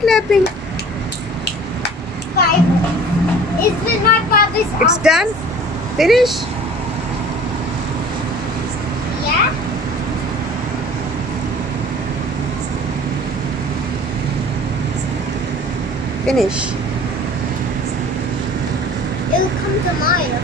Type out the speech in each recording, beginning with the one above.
clapping? It's with my father's It's office. done? Finish? Yeah. Finish. It'll come tomorrow.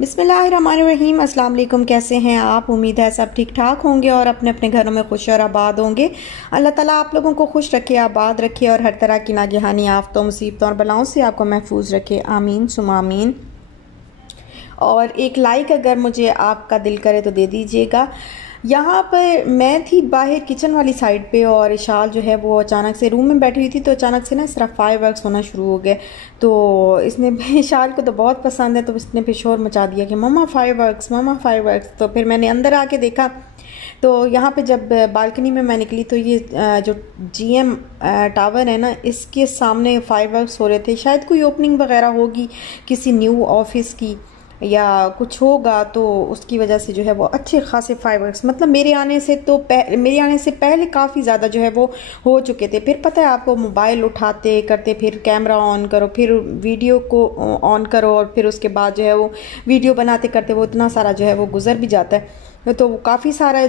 बिस्मिल्लाहिर्रहमानिर्रहीम। अस्सलाम वालेकुम। कैसे हैं आप? उम्मीद है सब ठीक ठाक होंगे और अपने अपने घरों में खुश और आबाद होंगे। अल्लाह ताला आप लोगों को खुश रखे, आबाद रखे और हर तरह की नागहानी आफतों, मुसीबतों और बलाओं से आपको महफूज रखे। आमीन सुमा आमीन। और एक लाइक अगर मुझे आपका दिल करे तो दे दीजिएगा। यहाँ पर मैं थी बाहर किचन वाली साइड पे और इशाल जो है वो अचानक से रूम में बैठी हुई थी, तो अचानक से ना इस तरह फायरवर्क्स होना शुरू हो गए। तो इसने इशाल को तो बहुत पसंद है, तो इसने फिर शोर मचा दिया कि मम्मा फायरवर्क्स, मम्मा फायरवर्क्स। तो फिर मैंने अंदर आके देखा, तो यहाँ पे जब बालकनी में मैं निकली तो ये जो GM टावर है ना, इसके सामने फायरवर्क्स हो रहे थे। शायद कोई ओपनिंग वगैरह होगी किसी न्यू ऑफिस की या कुछ होगा, तो उसकी वजह से जो है वो अच्छे खासे फायरवर्क्स, मतलब मेरे आने से पहले काफ़ी ज़्यादा जो है वो हो चुके थे। फिर पता है आपको, मोबाइल उठाते करते फिर कैमरा ऑन करो, फिर वीडियो को ऑन करो और फिर उसके बाद जो है वो वीडियो बनाते करते वो इतना सारा जो है वो गुजर भी जाता है। तो काफ़ी सारा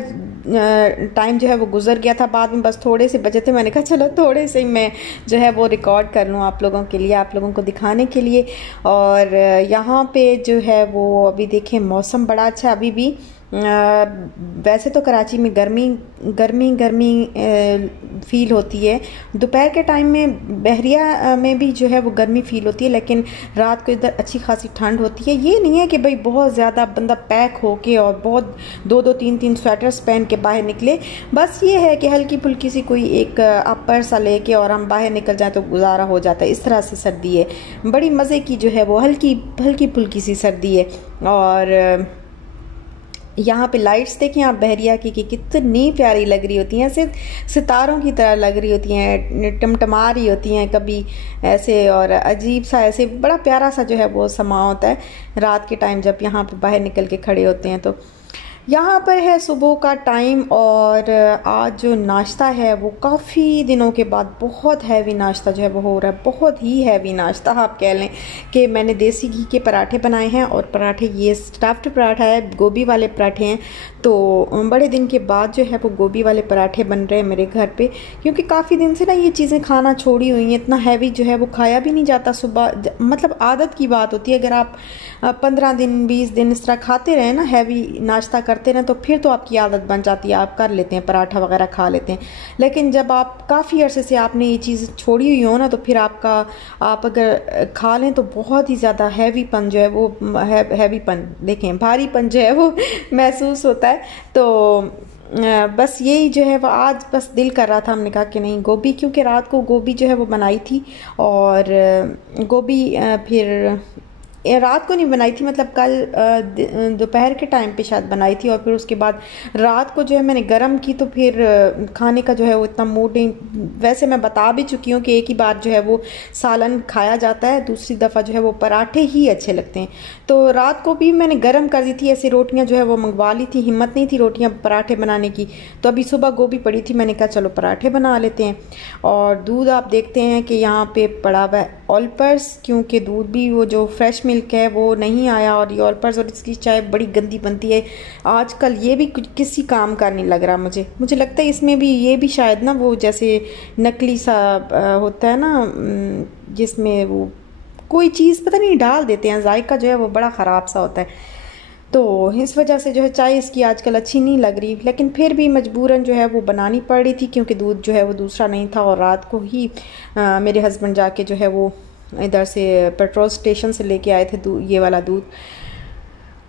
टाइम जो है वो गुजर गया था। बाद में बस थोड़े से बचे थे, मैंने कहा चलो थोड़े से मैं जो है वो रिकॉर्ड कर लूँ आप लोगों के लिए, आप लोगों को दिखाने के लिए। और यहाँ पे जो है वो अभी देखें मौसम बड़ा अच्छा है अभी भी। वैसे तो कराची में गर्मी फ़ील होती है। दोपहर के टाइम में बहरिया में भी जो है वो गर्मी फ़ील होती है, लेकिन रात को इधर अच्छी खासी ठंड होती है। ये नहीं है कि भाई बहुत ज़्यादा बंदा पैक होके और बहुत दो तीन स्वेटर्स पहन के बाहर निकले। बस ये है कि हल्की फुल्की सी कोई एक अपर सा लेके और हम बाहर निकल जाए तो गुजारा हो जाता है। इस तरह से सर्दी है, बड़ी मज़े की जो है वो हल्की फुल्की सी सर्दी है। और यहाँ पे लाइट्स देखें आप बहरिया की कि कितनी प्यारी लग रही होती हैं, ऐसे सितारों की तरह लग रही होती हैं, टमटमा रही होती हैं कभी ऐसे, और अजीब सा ऐसे बड़ा प्यारा सा जो है वो समा होता है रात के टाइम जब यहाँ पे बाहर निकल के खड़े होते हैं। तो यहाँ पर है सुबह का टाइम और आज जो नाश्ता है वो काफ़ी दिनों के बाद बहुत हैवी नाश्ता जो है वो हो रहा है, बहुत ही हैवी नाश्ता आप कह लें कि मैंने देसी घी के पराठे बनाए हैं। और पराठे ये स्टफ्ड पराठा है, गोभी वाले पराठे हैं। तो बड़े दिन के बाद जो है वो गोभी वाले पराठे बन रहे हैं मेरे घर पे, क्योंकि काफ़ी दिन से ना ये चीज़ें खाना छोड़ी हुई हैं। इतना हैवी जो है वो खाया भी नहीं जाता सुबह, मतलब आदत की बात होती है। अगर आप 15 दिन 20 दिन इस तरह खाते रहें ना, हैवी नाश्ता करते रहें, तो फिर तो आपकी आदत बन जाती है, आप कर लेते हैं, पराठा वगैरह खा लेते हैं। लेकिन जब आप काफ़ी अरसे से आपने ये चीज़ छोड़ी हुई हो ना, तो फिर आप अगर खा लें तो बहुत ही ज़्यादा हैवीपन जो है वो हैवीपन देखें भारीपन जो है वो महसूस होता है। तो बस यही जो है वो आज बस दिल कर रहा था, हमने कहा कि नहीं गोभी, क्योंकि रात को गोभी जो है वो बनाई थी और गोभी फिर रात को नहीं बनाई थी, मतलब कल दोपहर के टाइम पे शायद बनाई थी। और फिर उसके बाद रात को जो है मैंने गरम की, तो फिर खाने का जो है वो इतना मूड नहीं। वैसे मैं बता भी चुकी हूँ कि एक ही बार जो है वो सालन खाया जाता है, दूसरी दफ़ा जो है वो पराठे ही अच्छे लगते हैं। तो रात को भी मैंने गरम कर दी थी, ऐसे रोटियाँ जो है वो मंगवा ली थी, हिम्मत नहीं थी रोटियाँ पराठे बनाने की। तो अभी सुबह गोभी पड़ी थी, मैंने कहा चलो पराठे बना लेते हैं। और दूध आप देखते हैं कि यहाँ पे पड़ा हुआ है ऑलपर्स, क्योंकि दूध भी वो जो फ्रेश मिल्क है वो नहीं आया, और ये ऑलपर्स और इसकी चाय बड़ी गंदी बनती है आजकल। ये भी किसी काम का नहीं लग रहा मुझे लगता है इसमें भी ये भी शायद ना वो जैसे नकली सा होता है ना, जिसमें वो कोई चीज़ पता नहीं डाल देते हैं, जायका जो है वो बड़ा ख़राब सा होता है। तो इस वजह से जो है चाय इसकी आजकल अच्छी नहीं लग रही, लेकिन फिर भी मजबूरन जो है वो बनानी पड़ रही थी, क्योंकि दूध जो है वो दूसरा नहीं था। और रात को ही मेरे हस्बैंड जाके जो है वो इधर से पेट्रोल स्टेशन से लेके आए थे ये वाला दूध।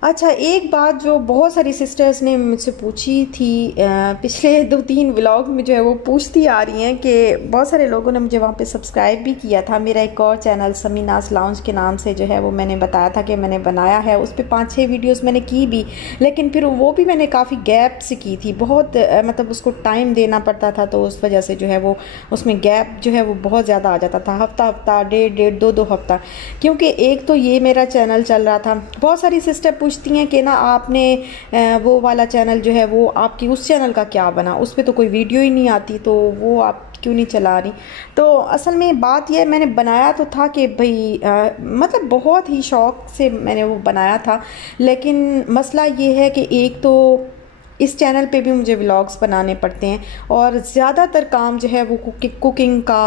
अच्छा, एक बात जो बहुत सारी सिस्टर्स ने मुझसे पूछी थी पिछले 2-3 व्लॉग में जो है वो पूछती आ रही हैं कि बहुत सारे लोगों ने मुझे वहाँ पे सब्सक्राइब भी किया था। मेरा एक और चैनल समीनास लाउंज के नाम से जो है वो मैंने बताया था कि मैंने बनाया है, उस पर 5-6 वीडियोस मैंने की भी, लेकिन फिर वो भी मैंने काफ़ी गैप से की थी, बहुत मतलब उसको टाइम देना पड़ता था, तो उस वजह से जो है वो उसमें गैप जो है वो बहुत ज़्यादा आ जाता था, हफ्ता डेढ़ 2 हफ्ता। क्योंकि एक तो ये मेरा चैनल चल रहा था, बहुत सारी सिस्टर पूछती हैं कि ना आपने वो वाला चैनल जो है वो आपकी उस चैनल का क्या बना, उस पर तो कोई वीडियो ही नहीं आती, तो वो आप क्यों नहीं चला रही। तो असल में बात यह, मैंने बनाया तो था कि भाई मतलब बहुत ही शौक़ से मैंने वो बनाया था, लेकिन मसला ये है कि एक तो इस चैनल पे भी मुझे व्लॉग्स बनाने पड़ते हैं और ज़्यादातर काम जो है वो कुकिंग का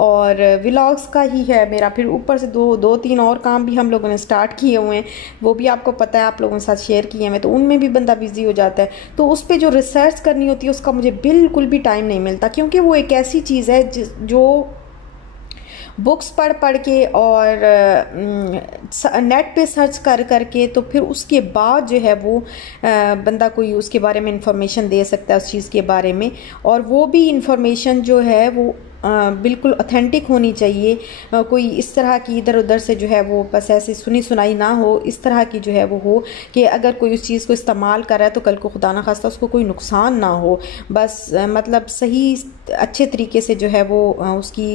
और व्लॉग्स का ही है मेरा। फिर ऊपर से दो तीन और काम भी हम लोगों ने स्टार्ट किए हुए हैं, वो भी आपको पता है, आप लोगों के साथ शेयर किए हैं, तो उनमें भी बंदा बिज़ी हो जाता है। तो उस पर जो रिसर्च करनी होती है उसका मुझे बिल्कुल भी टाइम नहीं मिलता, क्योंकि वो एक ऐसी चीज़ है जो बुक्स पढ़ के और नेट पे सर्च कर के, तो फिर उसके बाद जो है वो बंदा कोई उसके बारे में इंफॉर्मेशन दे सकता है उस चीज़ के बारे में, और वो भी इंफॉर्मेशन जो है वो बिल्कुल ऑथेंटिक होनी चाहिए। कोई इस तरह की इधर उधर से जो है वो बस ऐसे सुनी सुनाई ना हो, इस तरह की जो है वो हो कि अगर कोई उस चीज़ को इस्तेमाल कर रहा है तो कल को खुदा ना खास्ता उसको कोई नुकसान ना हो। बस मतलब सही अच्छे तरीके से जो है वो उसकी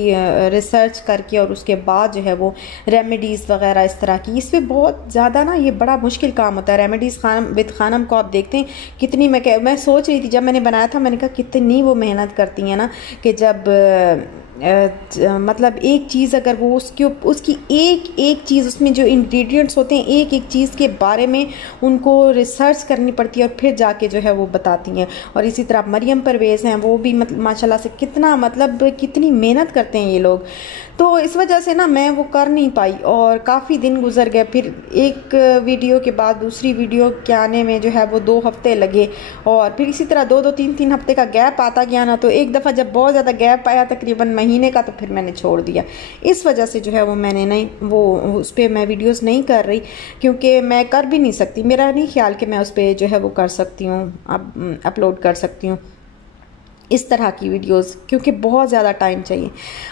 रिसर्च करके और उसके बाद जो है वो रेमेडीज़ वगैरह इस तरह की, इस पर बहुत ज़्यादा ना ये बड़ा मुश्किल काम होता है। रेमेडीज़ विद खानम को आप देखते हैं कितनी, मैं सोच रही थी जब मैंने बनाया था, मैंने कहा कितनी वो मेहनत करती हैं ना, कि जब मतलब एक चीज़ अगर वो उसकी एक चीज़, उसमें जो इंग्रेडिएंट्स होते हैं एक एक चीज़ के बारे में उनको रिसर्च करनी पड़ती है और फिर जाके जो है वो बताती हैं। और इसी तरह मरियम परवेज़ हैं, वो भी मतलब माशाल्लाह से कितना मतलब कितनी मेहनत करते हैं ये लोग। तो इस वजह से ना मैं वो कर नहीं पाई और काफ़ी दिन गुजर गए। फिर एक वीडियो के बाद दूसरी वीडियो के आने में जो है वो 2 हफ्ते लगे, और फिर इसी तरह 2-2 3-3 हफ्ते का गैप आता गया ना, तो एक दफ़ा जब बहुत ज़्यादा गैप आया तकरीबन महीने का, तो फिर मैंने छोड़ दिया। इस वजह से जो है वो मैंने नहीं वो उस पर मैं वीडियोस नहीं कर रही, क्योंकि मैं कर भी नहीं सकती, मेरा नहीं ख्याल कि मैं उस पर जो है वो कर सकती हूँ, अब अपलोड कर सकती हूँ इस तरह की वीडियोस, क्योंकि बहुत ज़्यादा टाइम चाहिए।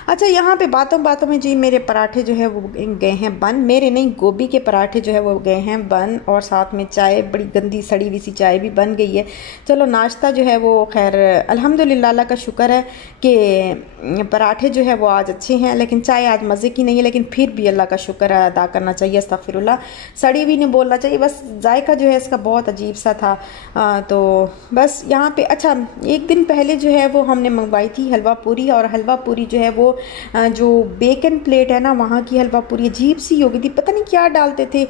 अच्छा, यहाँ पे बातों में जी मेरे पराठे जो है वो गए हैं बन, मेरे नहीं गोभी के पराठे जो है वो गए हैं बन, और साथ में चाय, बड़ी गंदी सड़ी हुई सी चाय भी बन गई है। चलो नाश्ता जो है वो खैर अल्हम्दुलिल्लाह, अल्लाह का शुक्र है कि पराठे जो है वो आज अच्छे हैं, लेकिन चाय आज मज़े की नहीं है, लेकिन फिर भी अल्लाह का शुक्र अदा करना चाहिए, अस्तगफिरुल्लाह, सड़ी भी नहीं बोलना चाहिए, बस जायका जो है इसका बहुत अजीब सा था। तो बस यहाँ पे अच्छा, एक दिन पहले जो है वो हमने मंगवाई थी हलवा पूरी, और हलवा पूरी जो है वो जो बेकन प्लेट है ना, वहाँ की हलवा पूरी अजीब सी हो गई थी, पता नहीं क्या डालते थे,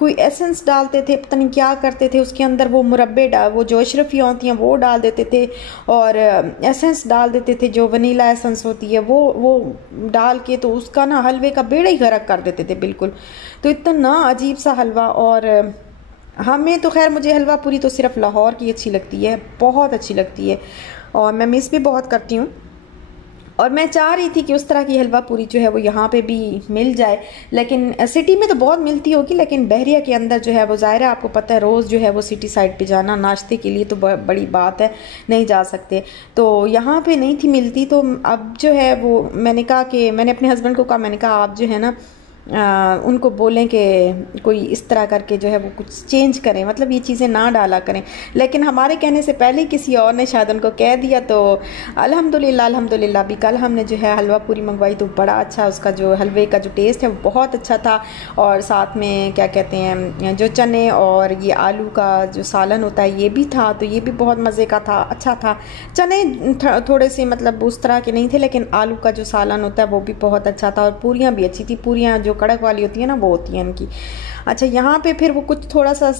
कोई एसेंस डालते थे, पता नहीं क्या करते थे, उसके अंदर वो मुरब्बे वो जो अशरफियाँ होती हैं वो डाल देते थे, और एसेंस डाल देते थे, जो वनीला एसेंस होती है वो डाल के, तो उसका ना हलवे का बेड़ा ही गर्क कर देते थे बिल्कुल। तो इतना अजीब सा हलवा। और हमें तो खैर, मुझे हलवा पूरी तो सिर्फ लाहौर की अच्छी लगती है, बहुत अच्छी लगती है, और मैं मिस भी बहुत करती हूँ, और मैं चाह रही थी कि उस तरह की हलवा पूरी जो है वो यहाँ पे भी मिल जाए। लेकिन सिटी में तो बहुत मिलती होगी, लेकिन बहरिया के अंदर जो है वो ज़ाहिर है, आपको पता है रोज़ जो है वो सिटी साइड पे जाना नाश्ते के लिए तो बड़ी बात है, नहीं जा सकते, तो यहाँ पे नहीं थी मिलती। तो अब जो है वो मैंने कहा कि मैंने अपने हस्बैंड को कहा, मैंने कहा आप जो है ना उनको बोलें कि कोई इस तरह करके जो है वो कुछ चेंज करें, मतलब ये चीज़ें ना डाला करें। लेकिन हमारे कहने से पहले किसी और ने शायद उनको कह दिया, तो अल्हम्दुलिल्लाह भी कल हमने जो है हलवा पूरी मंगवाई, तो बड़ा अच्छा उसका जो हलवे का जो टेस्ट है वो बहुत अच्छा था। और साथ में क्या कहते हैं, जो चने और ये आलू का जो सालन होता है ये भी था, तो ये भी बहुत मज़े का था, अच्छा था। चने थोड़े से मतलब उस तरह के नहीं थे, लेकिन आलू का जो सालन होता है वो भी बहुत अच्छा था, और पूरियाँ भी अच्छी थी, पूरियाँ जो कड़क वाली होती है ना वो होती है इनकी। अच्छा, यहाँ पे फिर वो कुछ थोड़ा सा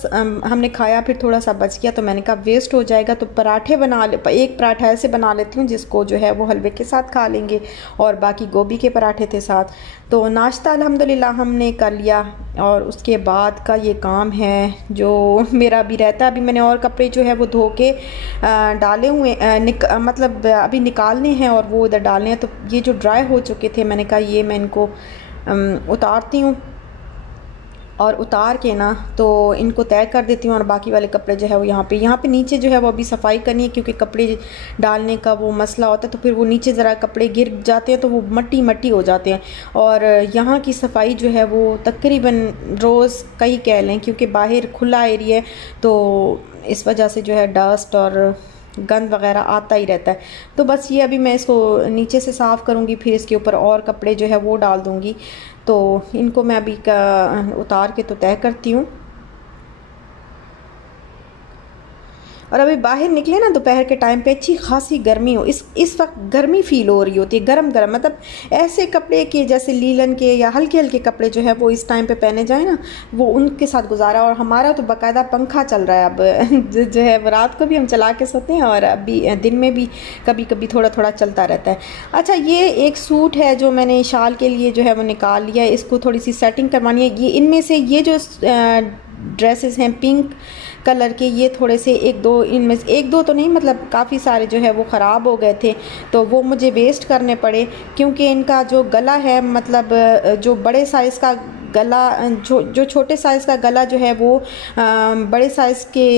हमने खाया, फिर थोड़ा सा बच गया, तो मैंने कहा वेस्ट हो जाएगा, तो पराठे बना ले, एक पराठा ऐसे बना लेती हूँ जिसको जो है वो हलवे के साथ खा लेंगे, और बाकी गोभी के पराठे थे साथ। तो नाश्ता अल्हम्दुलिल्लाह हमने कर लिया, और उसके बाद का ये काम है जो मेरा अभी रहता है। अभी मैंने और कपड़े जो है वो धो के डाले हुए मतलब अभी निकालने हैं और वो इधर डालने हैं। तो ये जो ड्राई हो चुके थे, मैंने कहा ये मैं इनको उतारती हूँ, और उतार के ना तो इनको तय कर देती हूँ, और बाकी वाले कपड़े जो है वो यहाँ पे नीचे जो है वो अभी सफाई करनी है, क्योंकि कपड़े डालने का वो मसला होता है, तो फिर वो नीचे ज़रा कपड़े गिर जाते हैं तो वो मट्टी हो जाते हैं। और यहाँ की सफाई जो है वो तकरीबन रोज़ कई कह लें, क्योंकि बाहर खुला एरिया है, तो इस वजह से जो है डस्ट और गंद वगैरह आता ही रहता है। तो बस ये अभी मैं इसको नीचे से साफ़ करूँगी, फिर इसके ऊपर और कपड़े जो है वो डाल दूँगी। तो इनको मैं अभी उतार के तो तय करती हूँ। और अभी बाहर निकले ना दोपहर के टाइम पे अच्छी खासी गर्मी हो, इस वक्त गर्मी फील हो रही होती है, गरम गरम, मतलब ऐसे कपड़े के जैसे लीलन के या हल्के हल्के कपड़े जो है वो इस टाइम पे पहने जाए ना, वो उनके साथ गुजारा। और हमारा तो बाकायदा पंखा चल रहा है अब जो है रात को भी हम चला के सोते हैं और अभी दिन में भी कभी कभी थोड़ा थोड़ा चलता रहता है। अच्छा, ये एक सूट है जो मैंने शाल के लिए जो है वो निकाल लिया है, इसको थोड़ी सी सेटिंग करवानी है। ये इनमें से ये जो ड्रेसेस हैं पिंक कलर के, ये थोड़े से एक दो, इनमें से एक दो तो नहीं, मतलब काफ़ी सारे जो है वो ख़राब हो गए थे, तो वो मुझे वेस्ट करने पड़े, क्योंकि इनका जो गला है, मतलब जो बड़े साइज़ का गला, जो छोटे साइज़ का गला जो है वो बड़े साइज़ के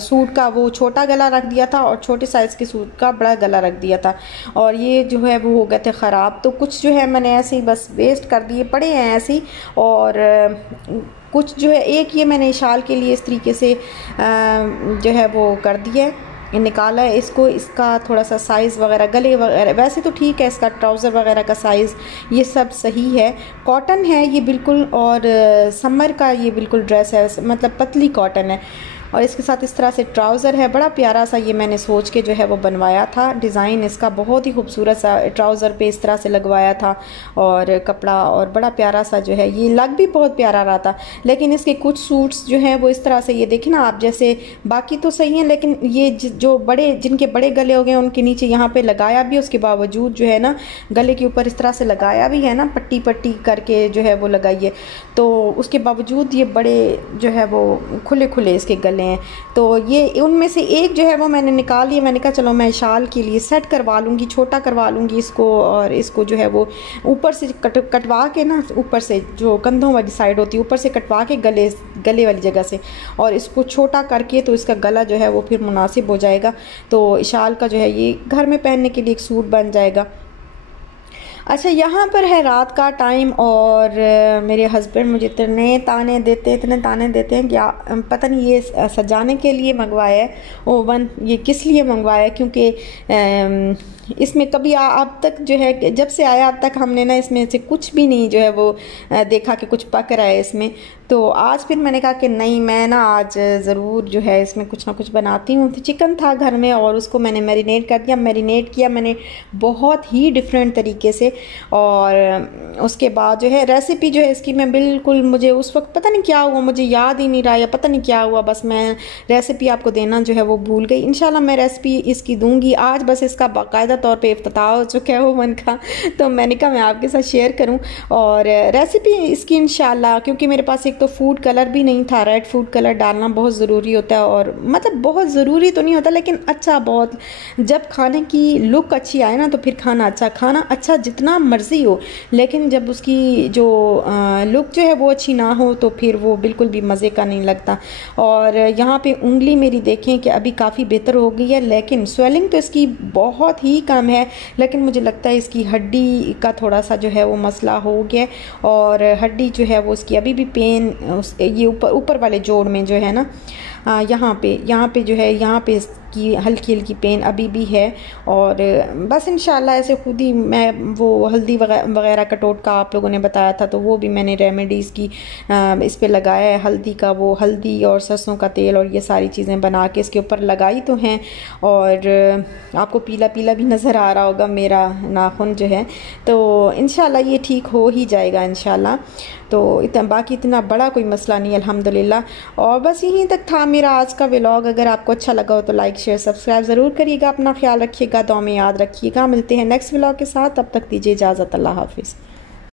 सूट का वो छोटा गला रख दिया था और छोटे साइज़ के सूट का बड़ा गला रख दिया था, और ये जो है वो हो गए थे ख़राब। तो कुछ जो है मैंने ऐसे ही बस वेस्ट कर दिए, पड़े हैं ऐसे ही। और कुछ जो है, एक ये मैंने शाल के लिए इस तरीके से जो है वो कर दिया है, निकाला है इसको, इसका थोड़ा सा साइज़ वगैरह, गले वगैरह वैसे तो ठीक है, इसका ट्राउज़र वगैरह का साइज़ ये सब सही है, कॉटन है ये बिल्कुल, और समर का ये बिल्कुल ड्रेस है, मतलब पतली कॉटन है। और इसके साथ इस तरह से ट्राउज़र है, बड़ा प्यारा सा, ये मैंने सोच के जो है वो बनवाया था, डिज़ाइन इसका बहुत ही खूबसूरत सा ट्राउज़र पे इस तरह से लगवाया था, और कपड़ा और बड़ा प्यारा सा जो है, ये लग भी बहुत प्यारा रहा था। लेकिन इसके कुछ सूट्स जो हैं वो इस तरह से, ये देखें ना आप, जैसे बाकी तो सही हैं, लेकिन ये जो बड़े, जिनके बड़े गले हो गए उनके नीचे यहाँ पे लगाया भी, उसके बावजूद जो है ना गले के ऊपर इस तरह से लगाया भी है ना, पट्टी पट्टी करके जो है वो लगाइए, तो उसके बावजूद ये बड़े जो है वो खुले खुले इसके गले हैं। तो ये उनमें से एक जो है वो मैंने निकाल लिया, मैंने कहा चलो मैं शाल के लिए सेट करवा लूँगी, छोटा करवा लूँगी इसको, और इसको जो है वो ऊपर से कटवा के ना, ऊपर से जो कंधों वाली साइड होती है ऊपर से कटवा के गले वाली जगह से, और इसको छोटा करके तो इसका गला जो है वो फिर मुनासिब हो जाएगा, तो शाल का जो है ये घर में पहनने के लिए एक सूट बन जाएगा। अच्छा, यहाँ पर है रात का टाइम, और मेरे हस्बैंड मुझे इतने ताने देते हैं कि पता नहीं ये सजाने के लिए मंगवाया है ओवन, ये किस लिए मंगवाया है, क्योंकि इसमें कभी अब तक जो है, जब से आया अब तक हमने ना इसमें से कुछ भी नहीं जो है वो देखा कि कुछ पक रहा है इसमें। तो आज फिर मैंने कहा कि नहीं, मैं ना आज ज़रूर जो है इसमें कुछ ना कुछ बनाती हूँ। तो चिकन था घर में और उसको मैंने मैरिनेट कर दिया, मैरिनेट किया मैंने बहुत ही डिफरेंट तरीके से, और उसके बाद जो है रेसिपी जो है इसकी मैं बिल्कुल, मुझे उस वक्त पता नहीं क्या हुआ, मुझे याद ही नहीं रहा या पता नहीं क्या हुआ, बस मैं रेसिपी आपको देना जो है वो भूल गई। इंशाल्लाह मैं रेसिपी इसकी दूंगी आज, बस इसका बाकायदा तौर पे इफ्तिताह हो चुका है ओवन का, तो मैंने कहा मैं आपके साथ शेयर करूं। और रेसिपी इसकी इंशाल्लाह, क्योंकि मेरे पास एक तो फूड कलर भी नहीं था, रेड फूड कलर डालना बहुत ज़रूरी होता है, और मतलब बहुत ज़रूरी तो नहीं होता लेकिन अच्छा बहुत, जब खाने की लुक अच्छी आए ना तो फिर खाना अच्छा जितना मर्ज़ी हो, लेकिन जब उसकी जो लुक जो है वो अच्छी ना हो तो फिर वो बिल्कुल भी मज़े का नहीं लगता। और यहाँ पे उंगली मेरी देखें कि अभी काफ़ी बेहतर हो गई है, लेकिन स्वेलिंग तो इसकी बहुत ही कम है, लेकिन मुझे लगता है इसकी हड्डी का थोड़ा सा जो है वो मसला हो गया, और हड्डी जो है वो उसकी अभी भी पेन, ये ऊपर वाले जोड़ में जो है ना, यहाँ पे जो है, यहाँ पे इसकी हल्की हल्की पेन अभी भी है। और बस इंशाल्लाह ऐसे खुद ही मैं वो हल्दी वगैरह का टोटका आप लोगों ने बताया था, तो वो भी मैंने रेमेडीज़ की इस पे लगाया है, हल्दी का, वो हल्दी और सरसों का तेल और ये सारी चीज़ें बना के इसके ऊपर लगाई तो हैं। और आपको पीला पीला भी नज़र आ रहा होगा मेरा नाखून जो है, तो इंशाल्लाह ये ठीक हो ही जाएगा इंशाल्लाह। तो बाकी इतना बड़ा कोई मसला नहीं अल्हम्दुलिल्लाह। और बस यहीं तक था मेरा आज का व्लॉग। अगर आपको अच्छा लगा हो तो लाइक शेयर सब्सक्राइब ज़रूर करिएगा, अपना ख्याल रखिएगा, दुआ में याद रखिएगा। मिलते हैं नेक्स्ट व्लॉग के साथ, तब तक दीजिए इजाज़त, अल्लाह हाफिज़।